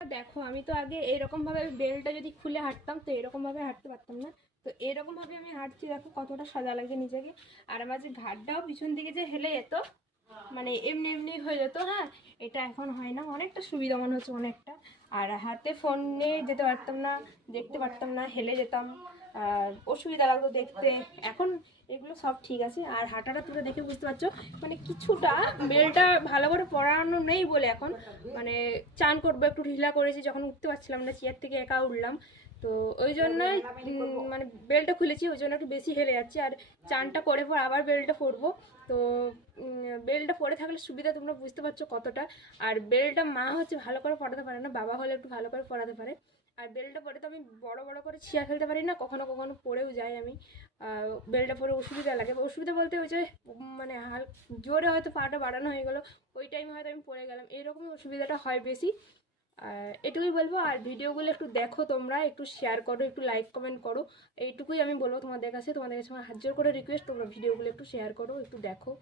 দেখো আমি তো আগে এরকমভাবে বেল্টটা যদি খুলে হাঁটতাম তো এরকমভাবে হাঁটতে পারতাম না। তো এরকমভাবে আমি হাঁটছি, দেখো কতটা সাজা লাগে নিজেকে। আর আমার যে ঘাটটাও পিছন দিকে যে হেলে যেত, মানে এমনি এমনি হয়ে যেত, হ্যাঁ এটা এখন হয় না, অনেকটা সুবিধা মনে হচ্ছে অনেকটা। আর হাতে ফোন নিয়ে যেতে পারতাম না, দেখতে পারতাম না, হেলে যেতাম, আর অসুবিধা লাগতো দেখতে। এখন এগুলো সব ঠিক আছে। আর হাঁটাটা তোমরা দেখে বুঝতে পারছো, মানে কিছুটা বেলটা ভালো করে পরানো নেই বলে এখন মানে চান করবো একটু ঢিলা করেছি, যখন উঠতে পারছিলাম না চেয়ার থেকে একা উঠলাম, তো ওই জন্যই মানে বেলটা খুলেছি, ওই জন্য একটু বেশি হেলে যাচ্ছে। আর চানটা করে পর আবার বেলটা পরবো, তো বেলটা পরে থাকলে সুবিধা তোমরা বুঝতে পারছো কতটা। আর বেলটা মা হচ্ছে ভালো করে পরাতে পারে না, বাবা হলে একটু ভালো করে পরাতে পারে। আর বেলটা পরে তো আমি বড় বড় করে ছিঁড়া ফেলতে পারি না, কখনো কখনো পড়েও যাই আমি। বেলটা পরে অসুবিধা লাগে, অসুবিধা বলতে ওই যে মানে জোরে হয়তো পাটা বাড়ানো হয়ে গেলো, ওই টাইমে হয়তো আমি পড়ে গেলাম, এইরকমই অসুবিধাটা হয় বেশি। আর এটুকুই বলবো। আর ভিডিওগুলো একটু দেখো, তোমরা একটু শেয়ার করো, একটু লাইক কমেন্ট করো, এইটুকুই আমি বলবো তোমাদের কাছে। তোমাদের কাছে আমার হাত জোর করে রিকোয়েস্ট, তোমরা ভিডিওগুলো একটু শেয়ার করো, একটু দেখো।